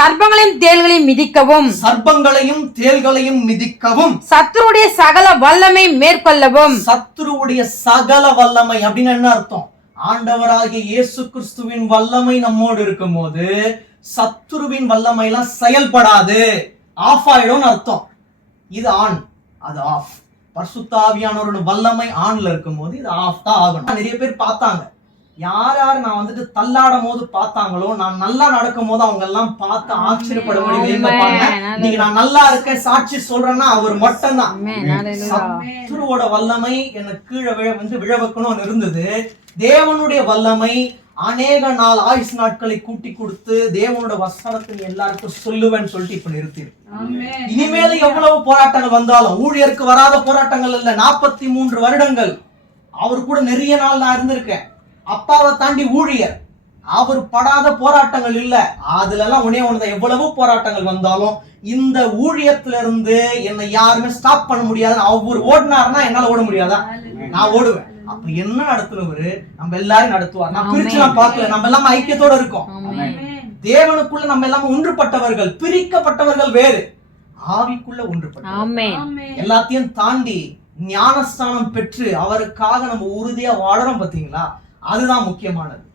சர்ப்பங்களையும் தேள்களையும் மிதிக்கவும். சர்ப்பங்களையும் தேள்களையும் மிதிக்கவும். சத்துருடைய சகல வல்லமை மேற்கொள்ளவும். சத்துருவுடைய சகல வல்லமை அப்படின்னு என்ன அர்த்தம்? ஆண்டவராகிய இயேசு கிறிஸ்துவின் வல்லமை நம்மோடு இருக்கும்போது சத்துருவின் வல்லமை எல்லாம் செயல்படாது. ஆஃப் ஆயிடும்னு அர்த்தம். இது ஆன் அது ஆஃப் பரிசுத்தாவியானவரோட வல்லமை ஆன்ல இருக்கும்போது இது ஆஃப் தான் ஆகணும். நிறைய பேர் பார்த்தாங்க. யார் யார் நான் வந்துட்டு தள்ளாடும் போது பார்த்தாங்களோ நான் நல்லா நடக்கும் போது அவங்க எல்லாம் பார்த்து ஆச்சரியப்படும்படி நீங்க நான் நல்லா இருக்கேன் சாட்சி சொல்றேன்னா அவர் மட்டும்தான். சத்துருவோட வல்லமை எனக்கு கீழே விழ வந்து விழ வைக்கணும்னு இருந்தது. தேவனுடைய வல்லமை அநேக நாள் ஆயுஷ் நாட்களை கூட்டி கொடுத்து தேவனோட வசனத்தை எல்லாருக்கும் சொல்லுவேன்னு சொல்லிட்டு இப்ப நிறுத்தி இனிமேல எவ்வளவு போராட்டங்கள் வந்தாலும் ஊழியருக்கு வராத போராட்டங்கள் இல்ல. நாற்பத்தி மூன்று வருடங்கள். அவர் கூட நிறைய நாள் நான் இருந்திருக்கேன். அப்பாவை தாண்டி ஊழியர். அவர் படாத போராட்டங்கள் இல்ல. அதுல எல்லாம் உடனே ஒன்று எவ்வளவு போராட்டங்கள் வந்தாலும் இந்த ஊழியத்துல இருந்து என்னை யாருமே ஸ்டாப் பண்ண முடியாதுன்னு அவர் ஓடினாருன்னா என்னால ஓட முடியாதா? நான் ஓடுவேன். அப்ப என்ன நடத்துறவரு? நம்ம எல்லாரும் நடத்துவார். நான் பிரிச்சு நான் பார்க்கல. நம்ம எல்லாம் ஐக்கியத்தோட இருக்கோம். தேவனுக்குள்ள நம்ம எல்லாம் ஒன்றுபட்டவர்கள். பிரிக்கப்பட்டவர்கள் வேறு. ஆவிக்குள்ள ஆமென் எல்லாத்தையும் தாண்டி ஞானஸ்தானம் பெற்று அவருக்காக நம்ம உறுதியா வாழறோம் பாத்தீங்களா? அதுதான் முக்கியமானது.